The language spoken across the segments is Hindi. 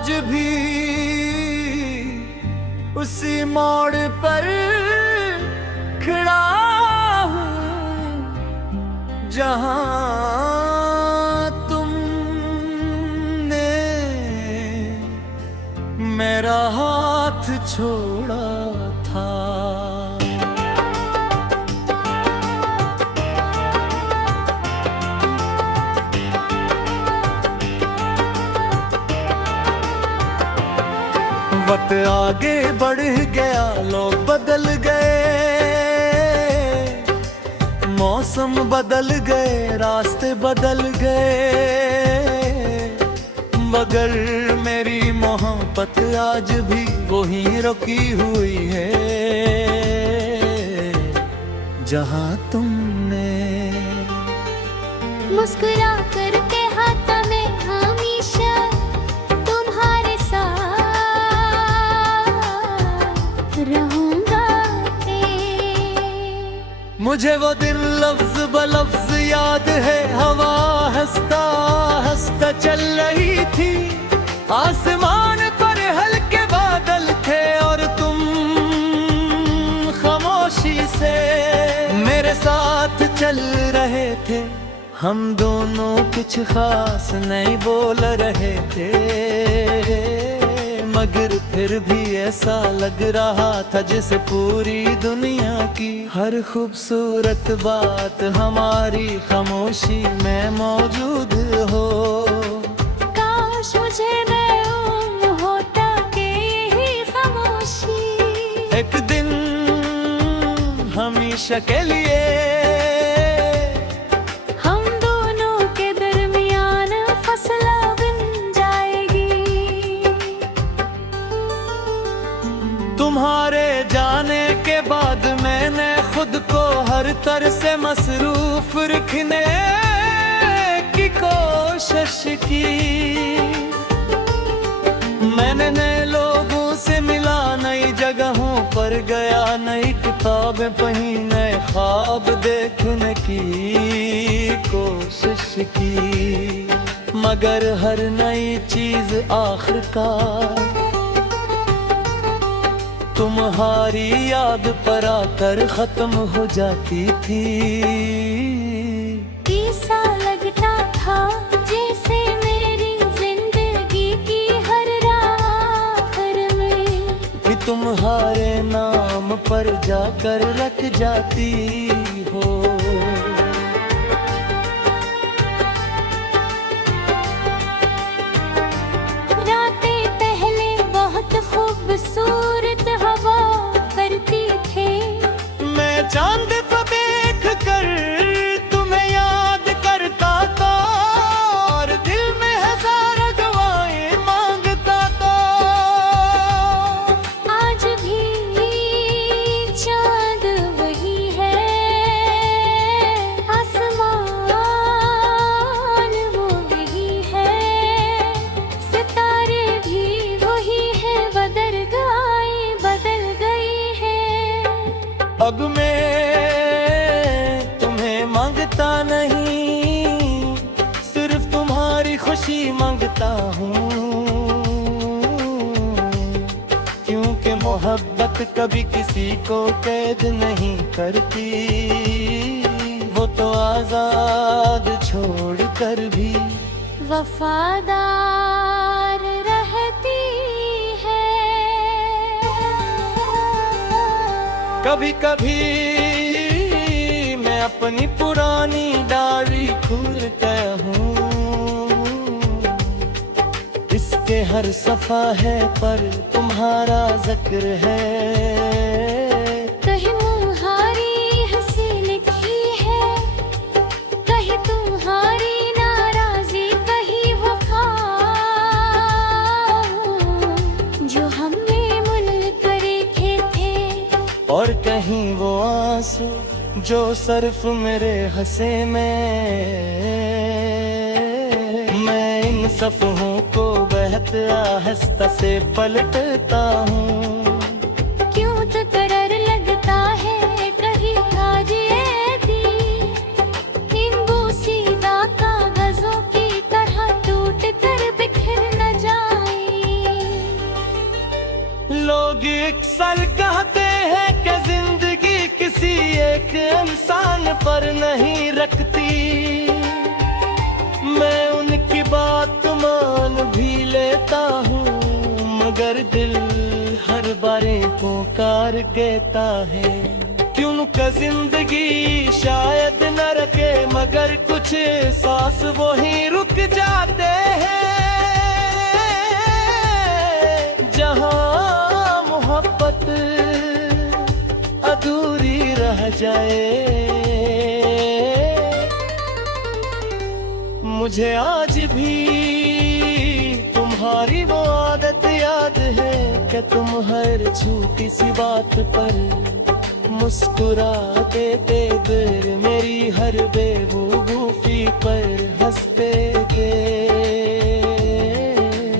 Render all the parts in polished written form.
आज भी उसी मोड़ पर खड़ा हूँ जहाँ तुमने मेरा हाथ छोड़ा था। वक्त आगे बढ़ गया, लोग बदल गए, मौसम बदल गए, रास्ते बदल गए, मगर मेरी मोहब्बत आज भी वही रुकी हुई है जहाँ तुमने मुस्कुरा कर कहा था मैं हमेशा तुम्हारे साथ रहूंगा। मुझे वो दिन लफ्ज ब लफ्ज याद है, हवा हंसता हंसता चल रही थी, आसमान पर हल्के बादल थे और तुम खामोशी से मेरे साथ चल रहे थे। हम दोनों कुछ खास नहीं बोल रहे थे, मगर फिर भी ऐसा लग रहा था जैसे पूरी दुनिया की हर खूबसूरत बात हमारी खामोशी में मौजूद हो। काश मुझे मालूम होता कि यही खामोशी एक दिन हमेशा के लिए हम दोनों के दरमियान फसला बन जाएगी। तुम्हारे जाने के बाद मैंने खुद को हर तरह से मसरूफ रखने की कोशिश की। मैंने नए लोगों से मिला, नई जगहों पर गया, नई किताबें पढ़ी, नए ख्वाब देखने की कोशिश की, मगर हर नई चीज आखिरकार तुम्हारी याद पर आकर खत्म हो जाती थी। ऐसा लगता था जैसे मेरी जिंदगी की हर रात में तुम्हारे नाम पर जाकर रख जाती हो। रातें पहले बहुत खूबसूरत हवा करती थे, मैं चांद को देख कर तुम्हें याद करता था और दिल में हज़ारों दुआएं मांगता था। आज भी चांद वही है, आसमान वो वही है, सितारे भी वही है, बदल गई है। अब मैं तुम्हें मांगता नहीं, सिर्फ तुम्हारी खुशी मांगता हूँ, क्योंकि मोहब्बत कभी किसी को कैद नहीं करती, वो तो आजाद छोड़ कर भी वफादार रहती है। कभी कभी मैं अपनी पुरानी डायरी खोलता हूँ, इसके हर सफा है पर तुम्हारा जिक्र है। कहीं तुम्हारी हंसी लिखी है, कहीं तुम्हारी नाराजी, कहीं वो ख्वाब जो हमने मुनकर रखे थे, और कहीं वो आंसू जो सिर्फ मेरे हंसे में। मैं इन सफ़हों को बहता आहिस्ता से पलटता हूँ। क्यों तकरार लगता है कहीं आज ये दिल इन बोसीदा कागजों की तरह टूट कर बिखर न जाए। पर कहते हैं कि जिंदगी किसी एक इंसान पर नहीं रखती। मैं उनकी बात मान भी लेता हूँ, मगर दिल हर बारे पुकार कहता है। क्यों का जिंदगी शायद न रखे, मगर कुछ सांस वो ही रुक जाते हैं। जहाँ मोहब्बत अधूरी रह जाए। मुझे आज भी तुम्हारी वो आदत याद है कि तुम हर छोटी सी बात पर मुस्कुराते थे, दिल मेरी हर बेवकूफी पर हंसते थे।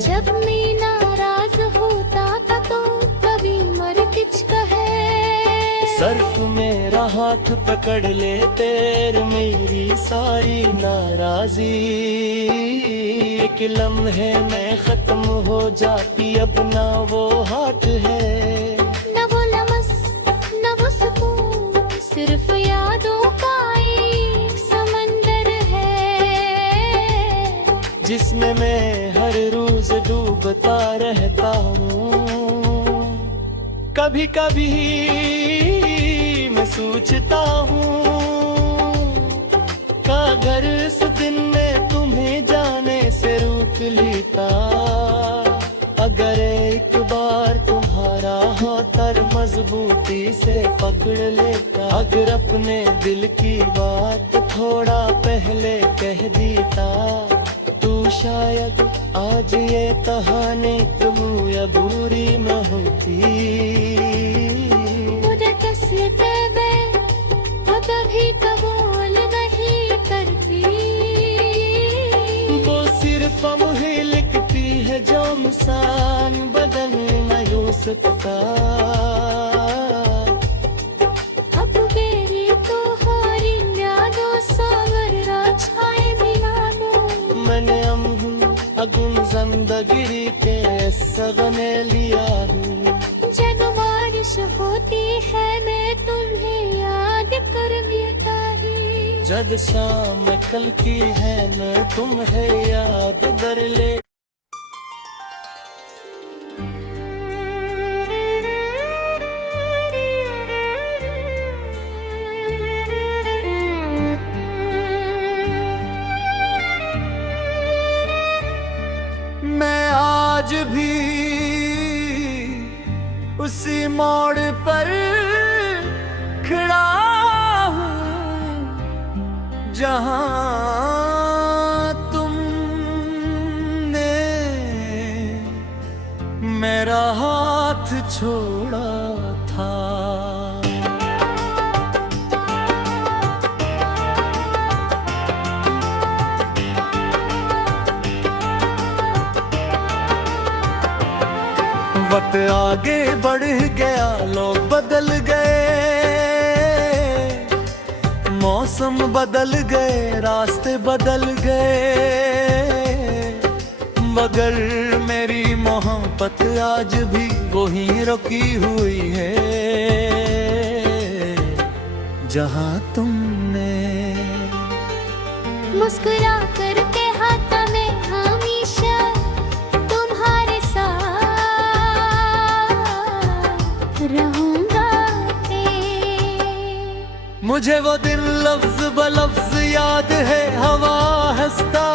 जब मैं नाराज होता था तो कभी मर किच कहे, सर्फ मेरा हाथ पकड़ लेते, मेरी सारी नाराजी एक लम्हे में खत्म हो जाती। अब ना वो हाथ है, सिर्फ यादों का एक समंदर है, जिसमें मैं हर रोज डूबता रहता हूँ। कभी कभी मैं सोचता हूँ का अगर इस दिन में तुम्हें जाने से रोक लेता, अगर एक बार तुम्हारा हाथ मजबूती से पकड़ लेता, अगर अपने दिल की बात थोड़ा पहले कह देता, तो शायद आज ये कहानी तुम अधूरी न होती। मुझे कैसे तेरे वो कभी कबूल नहीं करती, वो सिर्फ मुझे लिखती है जो इंसान बदल नहीं हो सकता। अब मेरी तो हारी यादों सावरा छाए बिना मैंने अगुन जिंदगी के सगने लिया हूँ। जब बारिश होती है मैं तुम्हें याद कर लेता ही, जब शाम कल की है मैं तुम्हें याद कर ले। मैं आज भी उसी मोड़ पर खड़ा हूँ जहाँ तुमने मेरा हाथ छोड़ा था। वक्त आगे बढ़ गया, लोग बदल गए, मौसम बदल गए, रास्ते बदल गए, मगर मेरी मोहब्बत आज भी वहीं रुकी हुई है जहाँ तुमने मुस्कुरा कर कहा था मैं हमेशा तुम्हारे साथ रहूंगा। मुझे वो दिन लफ्ज ब लफ्ज याद है, हवा हंसता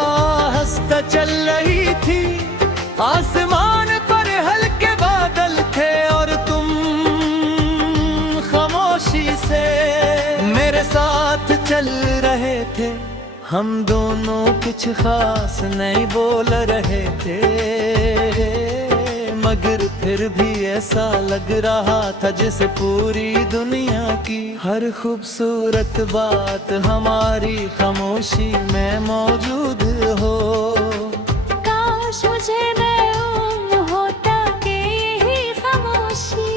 हंसता चल रही थी, आसमान पर हल्के बादल थे और तुम खामोशी से मेरे साथ चल रहे थे। हम दोनों कुछ खास नहीं बोल रहे थे, मगर फिर भी ऐसा लग रहा था जैसे पूरी दुनिया की हर खूबसूरत बात हमारी खामोशी में मौजूद हो। काश मुझे मालूम होता कि यही खामोशी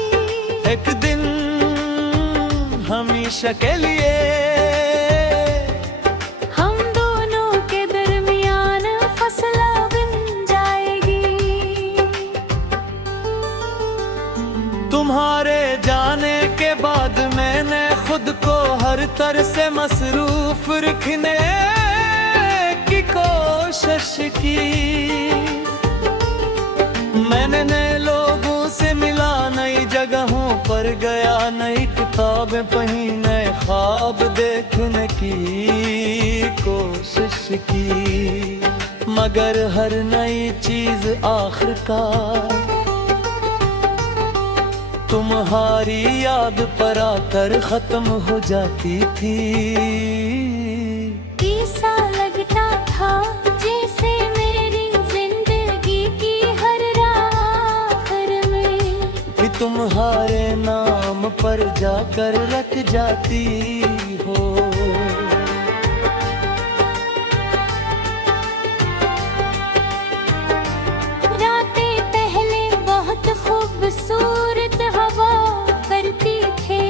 एक दिन हमेशा के लिए हम दोनों के दरमियान फसला बन जाएगी। तुम तुम्हारे जाने के बाद मैंने खुद को हर तरह से मसरूफ रखने की कोशिश की। मैंने नए लोगों से मिला, नई जगहों पर गया, नई किताबें पढ़ी, नए ख्वाब देखने की कोशिश की। मगर हर नई चीज आखिरकार तुम्हारी याद पर आकर खत्म हो जाती थी। ऐसा लगता था जैसे मेरी जिंदगी की हर रात में कि तुम्हारे नाम पर जाकर रख जाती हो। रातें पहले बहुत खूबसूरत हवा करती थे।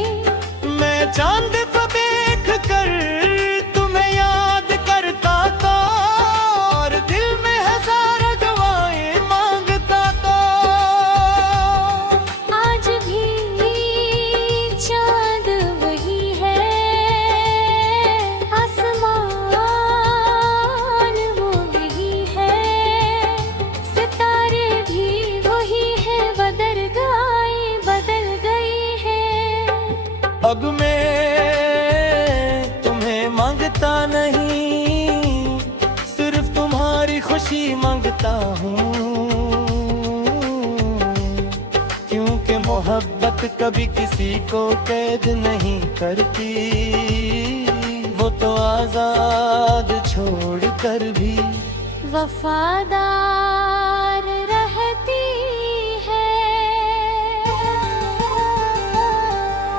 मैं चांद को देख कर तुम्हें याद करता था और दिल में हजारों दुआएं मांगता था। आज भी चांद वही है, आसमान वो वही है, सितारे भी वही है, बदल गई है। अब मैं तुम्हें मांगता नहीं, सिर्फ तुम्हारी खुशी मांगता हूँ। क्योंकि मोहब्बत कभी किसी को कैद नहीं करती, वो तो आजाद छोड़ कर भी वफादार रहती है।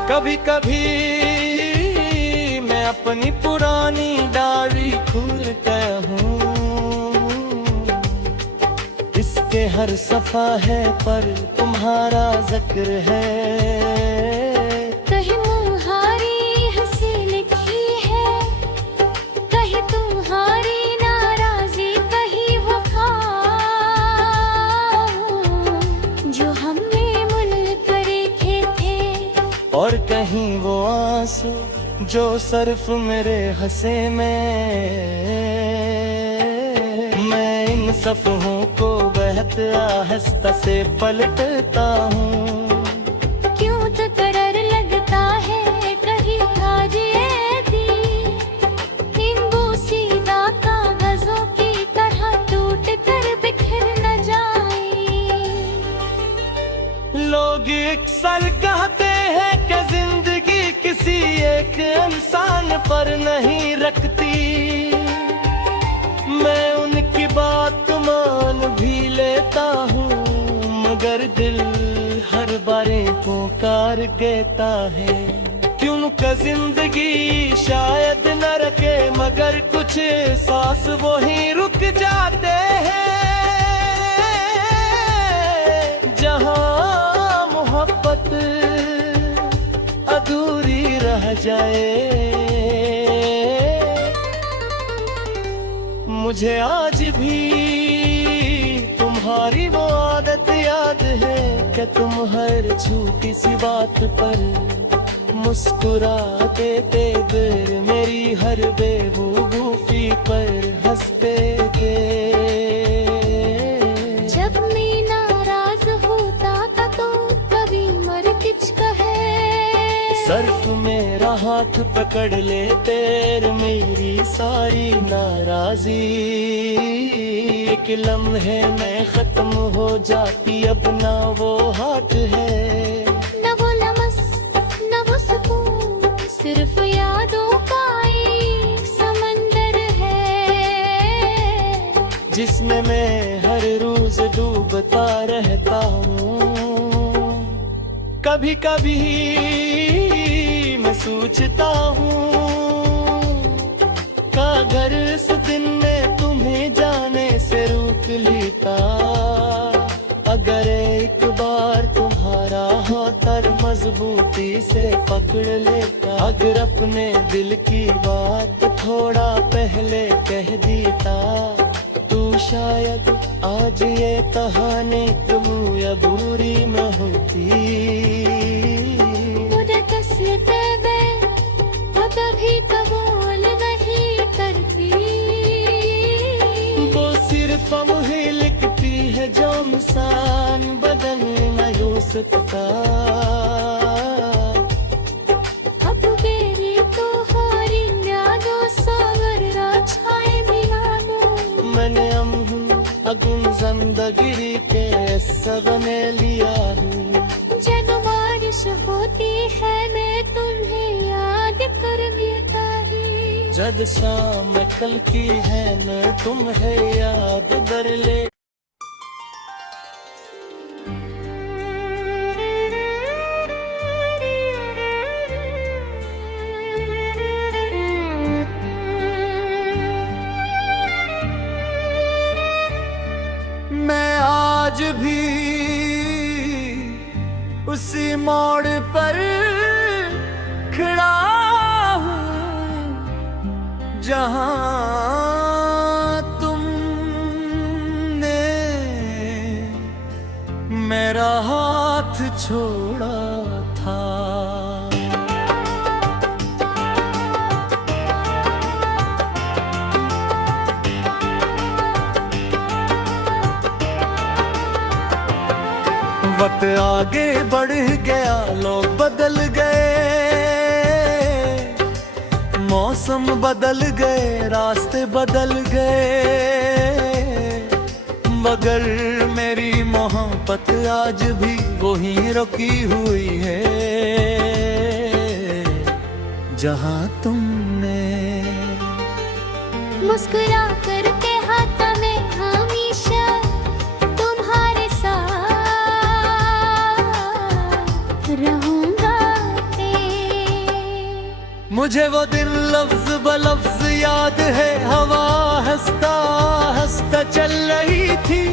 कभी कभी मैं अपनी पुरानी डायरी खोलता हूँ। इसके हर सफा है पर तुम्हारा जिक्र है। कहीं तुम्हारी हंसी लिखी है, कहीं तुम्हारी नाराजी, कहीं वफा जो हमने मिलकर रखे थे, और कहीं वो आंसू जो सिर्फ मेरे हंसे में। मैं इन सफ़हों को बहत आहिस्ता से पलटता हूँ। क्यों तकरार लगता है कहीं आज ये दिल इन बोसीदा कागजों की तरह टूट कर बिखर न जाए। लोग अक्सर कहते हैं कि जिंदगी किसी एक इंसान पर नहीं रखती। मैं उनकी बात मान भी लेता हूँ, मगर दिल हर बारे पुकार कहता है। क्योंकि जिंदगी शायद न रखे, मगर कुछ सांस वो ही रुक जाते हैं। जहाँ मोहब्बत अधूरी रह जाए। मुझे आज भी तुम्हारी वो आदत याद है कि तुम हर छोटी सी बात पर मुस्कुराते थे, देर मेरी हर बेवकूफी पर हंसते थे। जब मैं नाराज होता था तो कभी मर किच कहे, सर्फ मेरा हाथ पकड़ ले तेरे मेरी सारी नाराजी। एक लम्हे में खत्म हो जाती, अब ना वो हाथ है, न वो लमस न वो सुकून, सिर्फ यादों का एक समंदर है, जिसमें मैं हर रोज डूबता रहता हूँ। कभी कभी मैं सोचता हूँ का घर इस दिन में तुम्हें जाने से रोक लेता। अगर एक बार तुम्हारा हाथ और मजबूती से पकड़ लेता, अगर अपने दिल की बात थोड़ा पहले कह देता, तो शायद आज ये कहानी तुम अधूरी न होती। सकता। अब मेरी तुम्हारी यादों सागर छाए मिलानो मैंने अगुन जिंदगी के सगने लिया हूँ। जब बारिश होती है मैं तुम्हें याद कर लेता ही। जद शाम कल की है न तुम्हें याद कर ले। मैं आज भी उसी मोड़ पर खड़ा हूँ जहाँ तुमने मेरा हाथ छोड़ा था। वक्त आगे बढ़ गया, लोग बदल गए, मौसम बदल गए, रास्ते बदल गए, मगर मेरी मोहब्बत आज भी वही रुकी हुई है जहां तुमने मुस्कुरा कर कहा था मैं हमेशा तुम्हारे साथ रहूंगा। मुझे वो दिन लफ्ज ब लफ्ज याद है। हवा हंसता हंसता चल रही थी,